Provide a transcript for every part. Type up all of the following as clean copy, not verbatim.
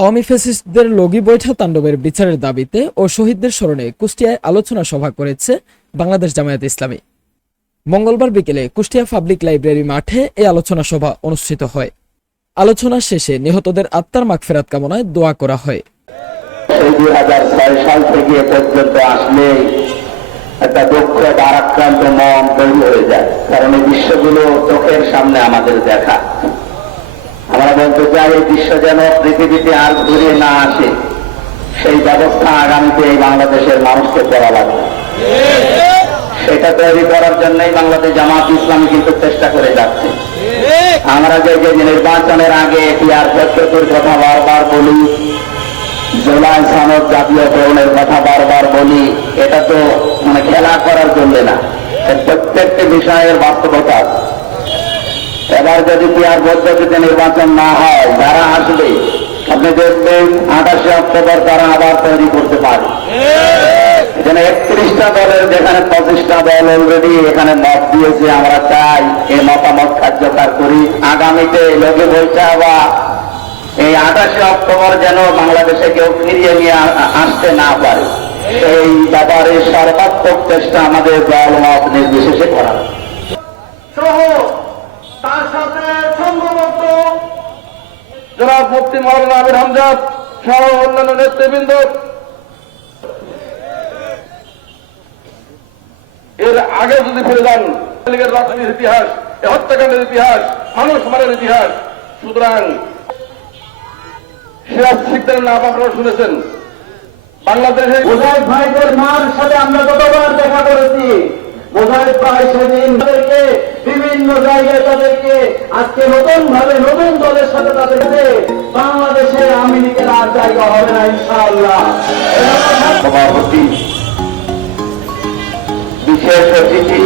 আওয়ামী ফ্যাসিস্টদের লগি বৈঠা তাণ্ডবের বিচারের দাবিতে ও শহীদদের স্মরণে কুষ্টিয়ায় আলোচনা সভা করেছে বাংলাদেশ জামায়াতে ইসলামী। মঙ্গলবার বিকেলে কুষ্টিয়া পাবলিক লাইব্রেরি মাঠে এই আলোচনা সভা অনুষ্ঠিত হয়। আলোচনা শেষে নিহতদের আত্মার মাগফিরাত কামনায় দোয়া করা হয়। 2006 সাল থেকে পর্যন্ত আসলে একটা দুঃখ ভারাক্রান্ত মন তৈরি হয়ে যায়, কারণ এই দৃশ্যগুলো চোখের সামনে আমাদের দেখা। আমরা বলতে চাই এই দৃশ্য যেন পৃথিবীতে আর ঘুরে না আসে, সেই ব্যবস্থা আগামীতে এই বাংলাদেশের মানুষকে করা লাগবে। সেটা তৈরি করার জন্যই বাংলাদেশ জামাত ইসলামী কিন্তু চেষ্টা করে যাচ্ছে। আমরা যে নির্বাচনের আগে পিয়ার পদ্ধতির কথা বারবার বলি, জুলাই সনদ জাতীয়করণের কথা বারবার বলি, এটা তো খেলা করার জন্য না, প্রত্যেকটি বিষয়ের বাস্তবতা। এবার যদি পিয়ার পদ্ধতিতে নির্বাচন না হয়, যারা আসবে আপনি দেখবেন 28 অক্টোবর তারা আবার তৈরি করতে পারে। এখানে 31টা দলের যেখানে 25টা দল অলরেডি এখানে মত দিয়েছে। আমরা চাই এই মতামত কার্যকর করি। আগামীতে লোকে বলছে বা এই 28 অক্টোবর যেন বাংলাদেশে কেউ ফিরিয়ে নিয়ে আসতে না পারে, সেই ব্যাপারে সর্বাত্মক চেষ্টা আমাদের দল মত নির্বিশেষে করা। তার সাথে সংঘবদ্ধ জনাব মুফতি মাওলানা আমির হামজা সহ অন্যান্য নেতৃবৃন্দ, এর আগে যদি ফিরে যান লীগের রাজনীতির ইতিহাস, হত্যাকাণ্ডের ইতিহাস, মানুষ মারের ইতিহাস, সুতরাং সিরাজ শিকদারের নাম আপনারা শুনেছেন। বাংলাদেশের মুজাহিদ ভাইদের মার সাথে আমরা কতবার দেখা করেছি। মুজাহিদ ভাই সেদিন তাদেরকে বিভিন্ন জায়গায় তাদেরকে আজকে নতুন ভাবে নতুন দলের সাথে তাদেরকে বাংলাদেশে আওয়ামী লীগের আর জায়গা হবে না ইনশাআল্লাহ। সভাপতি বিশেষ অতিথি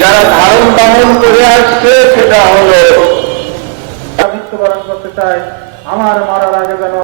যারা ধারণ বাহন করে আসছে, সেটা হলো মৃত্যুবরণ করতে চাই। আমার মারার আগে যেন